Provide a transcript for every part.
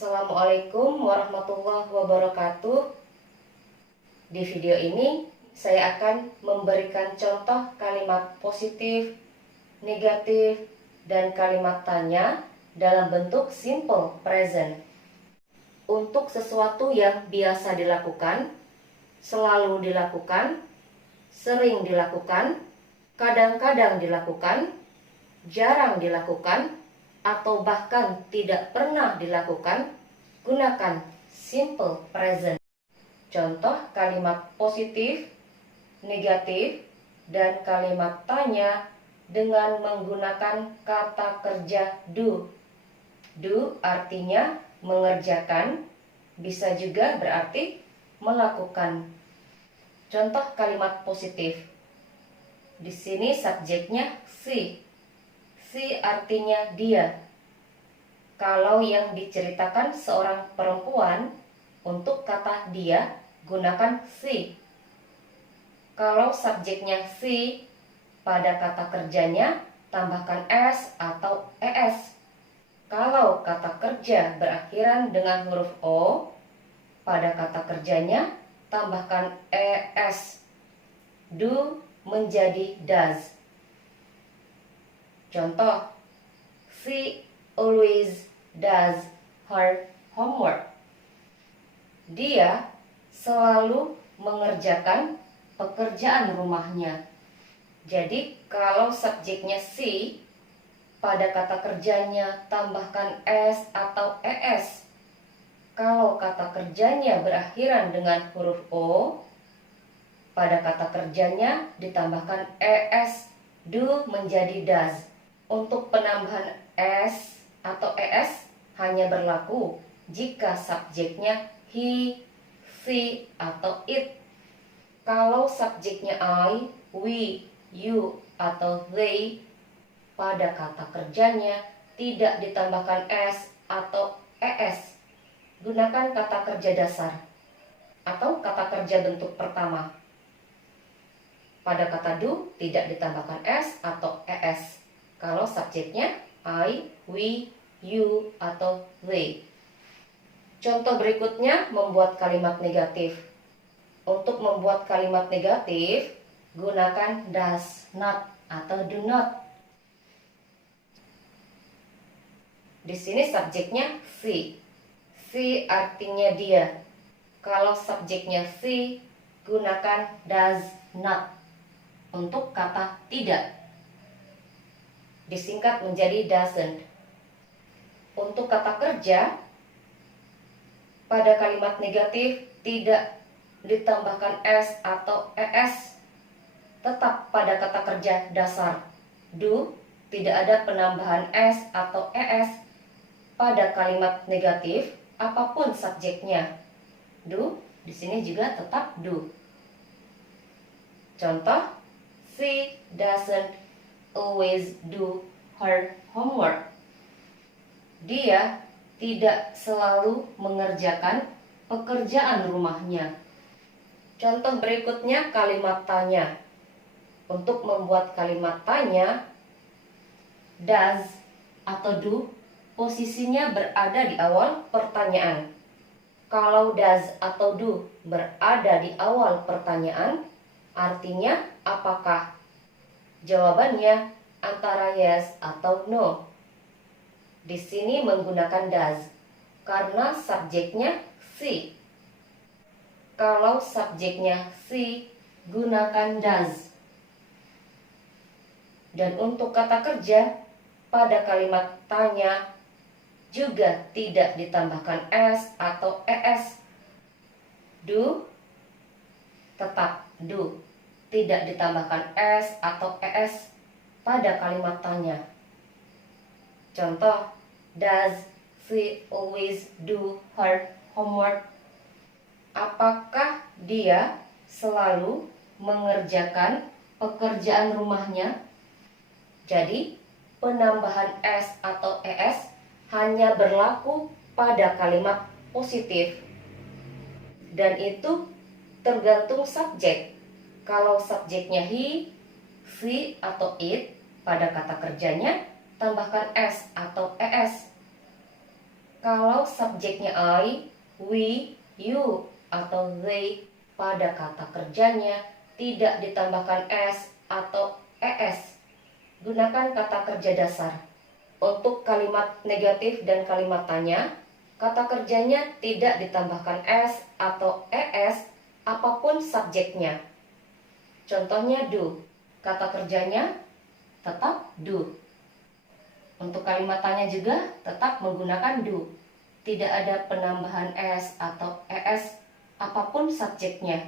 Assalamualaikum warahmatullahi wabarakatuh. Di video ini saya akan memberikan contoh kalimat positif, negatif, dan kalimat tanya dalam bentuk simple present. Untuk sesuatu yang biasa dilakukan, selalu dilakukan, sering dilakukan, kadang-kadang dilakukan, jarang dilakukan, atau bahkan tidak pernah dilakukan, gunakan simple present. Contoh kalimat positif, negatif, dan kalimat tanya dengan menggunakan kata kerja do. Do artinya mengerjakan, bisa juga berarti melakukan. Contoh kalimat positif. Di sini subjeknya she. She artinya dia. Kalau yang diceritakan seorang perempuan, untuk kata dia gunakan she. Kalau subjeknya she, pada kata kerjanya tambahkan s atau es. Kalau kata kerja berakhiran dengan huruf o, pada kata kerjanya tambahkan es. Do menjadi does. Contoh, she always does her homework. Dia selalu mengerjakan pekerjaan rumahnya. Jadi kalau subjeknya she, pada kata kerjanya tambahkan s atau es. Kalau kata kerjanya berakhiran dengan huruf o, pada kata kerjanya ditambahkan es. Do menjadi does. Untuk penambahan s atau es hanya berlaku jika subjeknya he, she, atau it. Kalau subjeknya I, we, you, atau they, pada kata kerjanya tidak ditambahkan s atau es. Gunakan kata kerja dasar atau kata kerja bentuk pertama. Pada kata do tidak ditambahkan s atau es. Kalau subjeknya I, we, you, atau they. Contoh berikutnya membuat kalimat negatif. Untuk membuat kalimat negatif, gunakan does not atau do not. Di sini subjeknya she. She artinya dia. Kalau subjeknya she, gunakan does not. Untuk kata tidak, disingkat menjadi doesn't. Untuk kata kerja, pada kalimat negatif tidak ditambahkan s atau es. Tetap pada kata kerja dasar do, tidak ada penambahan s atau es. Pada kalimat negatif, apapun subjeknya do, di sini juga tetap do. Contoh, she doesn't always do her homework. Dia tidak selalu mengerjakan pekerjaan rumahnya. Contoh berikutnya kalimat tanya. Untuk membuat kalimat tanya, does atau do posisinya berada di awal pertanyaan. Kalau does atau do berada di awal pertanyaan, artinya apakah? Jawabannya antara yes atau no. Di sini menggunakan does karena subjeknya she. Kalau subjeknya she, gunakan does. Dan untuk kata kerja, pada kalimat tanya juga tidak ditambahkan s atau es. Do, tetap do. Tidak ditambahkan s atau es pada kalimat tanya. Contoh, does she always do her homework? Apakah dia selalu mengerjakan pekerjaan rumahnya? Jadi, penambahan s atau es hanya berlaku pada kalimat positif. Dan itu tergantung subjek. Kalau subjeknya he, she, atau it, pada kata kerjanya tambahkan s atau es. Kalau subjeknya I, we, you, atau they pada kata kerjanya tidak ditambahkan s atau es, gunakan kata kerja dasar. Untuk kalimat negatif dan kalimat tanya, kata kerjanya tidak ditambahkan s atau es apapun subjeknya. Contohnya do, kata kerjanya tetap do. Untuk kalimat tanya juga tetap menggunakan do. Tidak ada penambahan s atau es apapun subjeknya.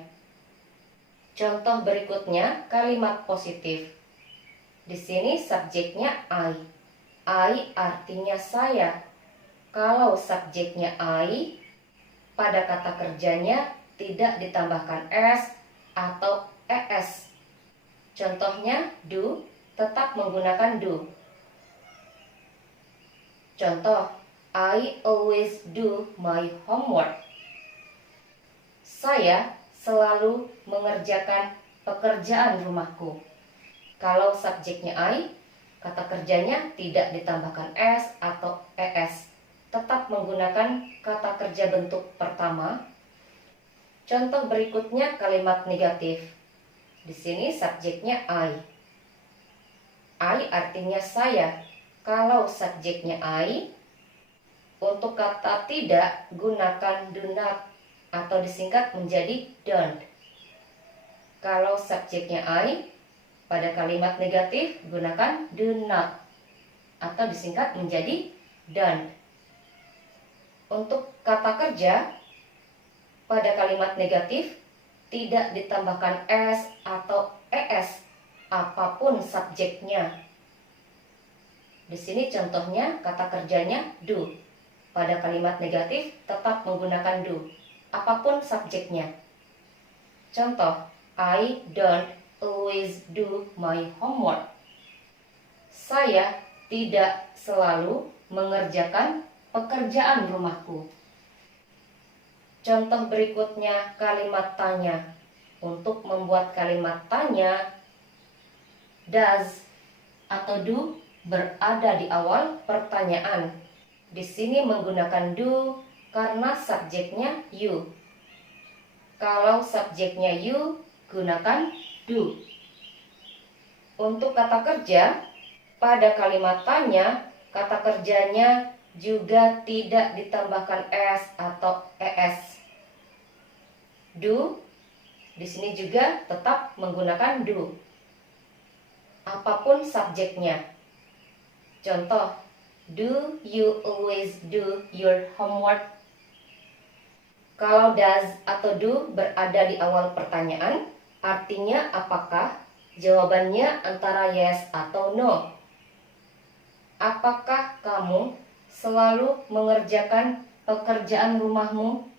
Contoh berikutnya kalimat positif. Di sini subjeknya I. I artinya saya. Kalau subjeknya I, pada kata kerjanya tidak ditambahkan s atau es. Contohnya do, tetap menggunakan do. Contoh, I always do my homework. Saya selalu mengerjakan pekerjaan rumahku. Kalau subjeknya I, kata kerjanya tidak ditambahkan s atau es. Tetap menggunakan kata kerja bentuk pertama. Contoh berikutnya kalimat negatif. Di sini subjeknya I. I artinya saya. Kalau subjeknya I, untuk kata tidak gunakan do not atau disingkat menjadi don't. Kalau subjeknya I, pada kalimat negatif gunakan do not atau disingkat menjadi don't. Untuk kata kerja, pada kalimat negatif tidak ditambahkan s atau es apapun subjeknya. Di sini contohnya kata kerjanya do. Pada kalimat negatif tetap menggunakan do, apapun subjeknya. Contoh, I don't always do my homework. Saya tidak selalu mengerjakan pekerjaan rumahku. Contoh berikutnya kalimat tanya. Untuk membuat kalimat tanya, does atau do berada di awal pertanyaan. Di sini menggunakan do karena subjeknya you. Kalau subjeknya you, gunakan do. Untuk kata kerja, pada kalimat tanya, kata kerjanya juga tidak ditambahkan s atau es. Do, di sini juga tetap menggunakan do. Apapun subjeknya. Contoh, do you always do your homework? Kalau does atau do berada di awal pertanyaan, artinya apakah? Jawabannya antara yes atau no. Apakah kamu selalu mengerjakan pekerjaan rumahmu?